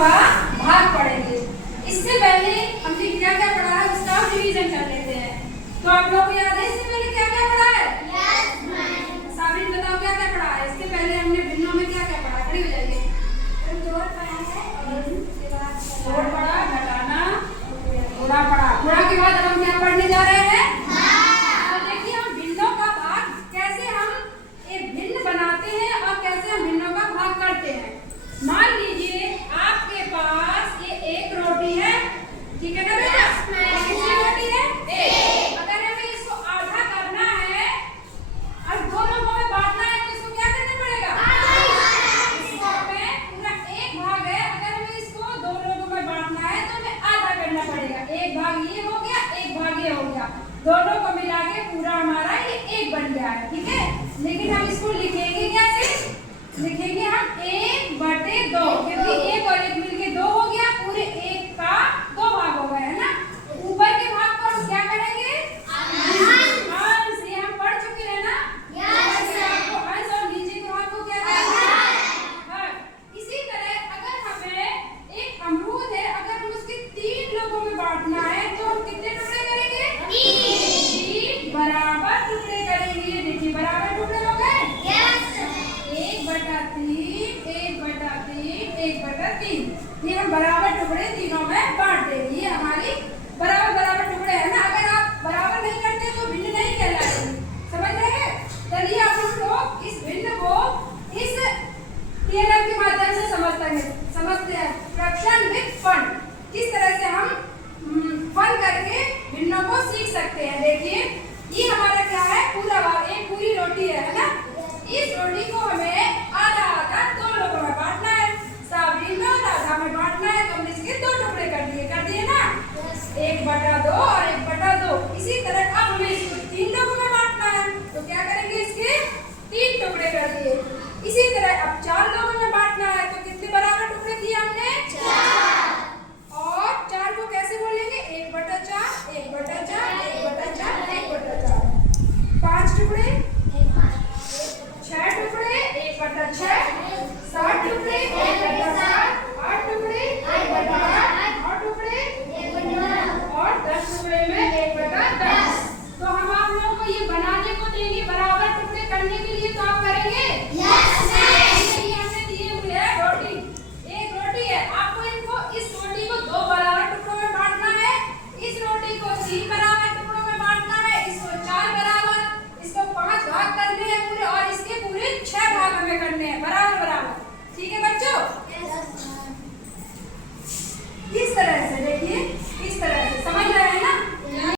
का भाग पढ़ेंगे। इससे पहले हमने क्या क्या पढ़ा है उसका रिवीजन कर लेते हैं। तो आप लोग को याद है इससे पहले क्या क्या पढ़ा है? Yes ma'am. साबिन बताओ क्या क्या पढ़ा है? इससे पहले हमने भिन्नों में क्या क्या पढ़ा? खड़ी हो जाइए। जोड़ पढ़ा है और उसके बाद जोड़ पढ़ा, घटाना, गुणा पढ़ा। गुणा के बाद अब हम क्या पढ़ने जा रहे हैं? तो देखिए हम भिन्नों का भाग कैसे हम एक भिन्न बनाते हैं और कैसे हम भिन्नों का भाग करते हैं। मान लीजिए आपके पास ये एक रोटी है, ठीक है ना बेटा? कितनी रोटी है? एक। अगर हमें इसको आधा करना है और दो लोगों में बांटना है तो इसको क्या करना पड़ेगा? इसको हमें पूरा एक भाग है, अगर हमें इसको दो लोगों में बांटना है तो हमें आधा करना पड़ेगा। एक भाग ये हो गया, एक भाग ये हो गया, दोनों को मिला के पूरा हमारा ये एक बन गया है, ठीक है? लेकिन हम इसको लिखेंगे कैसे? लिखेंगे हम 1/2, क्योंकि एक और एक मिलके 2 हो गया, पूरे एक का 2 भाग हो गए, है ना? ऊपर के भाग को हम क्या करेंगे? अंश। ये हम पढ़ चुके हैं ना? यस आपको अंश और नीचे के भाग को क्या करेंगे? भाग। इसी तरह अगर हमें एक अमरूद है, अगर हम उसके 3 लोगों में बांटना है तो हम कितने टुकड़े करेंगे? 3 बराबर टुकड़े करेंगे। ये देखिए बराबर टुकड़े हो गए। 1/3 ये हम बराबर टुकड़े तीनों में बांट देंगे। ये हमारी बराबर टुकड़े है ना? अगर आप बराबर नहीं करते तो भिन्न नहीं कहलाएंगे, समझ रहे हैं? चलिए अब हम लोग इस भिन्न को इस TLF के माध्यम से समझते हैं। फ्रैक्शन विद फन, किस तरह से हम फन करके भिन्नों को सीख सकते हैं। देखिए ये हमारा क्या है? पूरा भाग, एक पूरी रोटी है ना? इस रोटी को हमें आधा आधा 2 लोगों में बांटना है। साबिन को आधा में बांटना है तो हमने इसके 2 टुकड़े कर दिए ना? 1/2 और 1/2। इसी तरह अब हमें इसको 3 लोगों में बांटना है तो क्या करेंगे? इसके 3 टुकड़े कर दिए। इसी तरह अब 4 लोगों में बांटना है तो कितने बराबर टुकड़े दिए हमने? 4। और 4 को कैसे बोलेंगे? 1/4, 1/4, 1/4, 1/4। 5 टुकड़े, 6 टुकड़े, 1/6, 7 टुकड़े, 1/7, 8 टुकड़े, 1/8, 9 टुकड़े, 1/9 और 10 टुकड़े में 1/10। तो हम आप लोगों को ये बनाने को देंगे बराबर टुकड़े करने के लिए, तो आप करेंगे? Yes ma'am. ये हमने दिए हुए है रोटी, एक रोटी है, आपको इनको इस रोटी को 2 बराबर टुकड़ों में बांटना है, इस रोटी को 3 बराबर टुकड़ों में बांटना है, इसको 4 बराबर, इसको 5 भाग करने हैं पूरे और इसके पूरे 6 भाग हमें करने हैं बराबर। ठीक है बच्चों? Yes ma'am. इस तरह से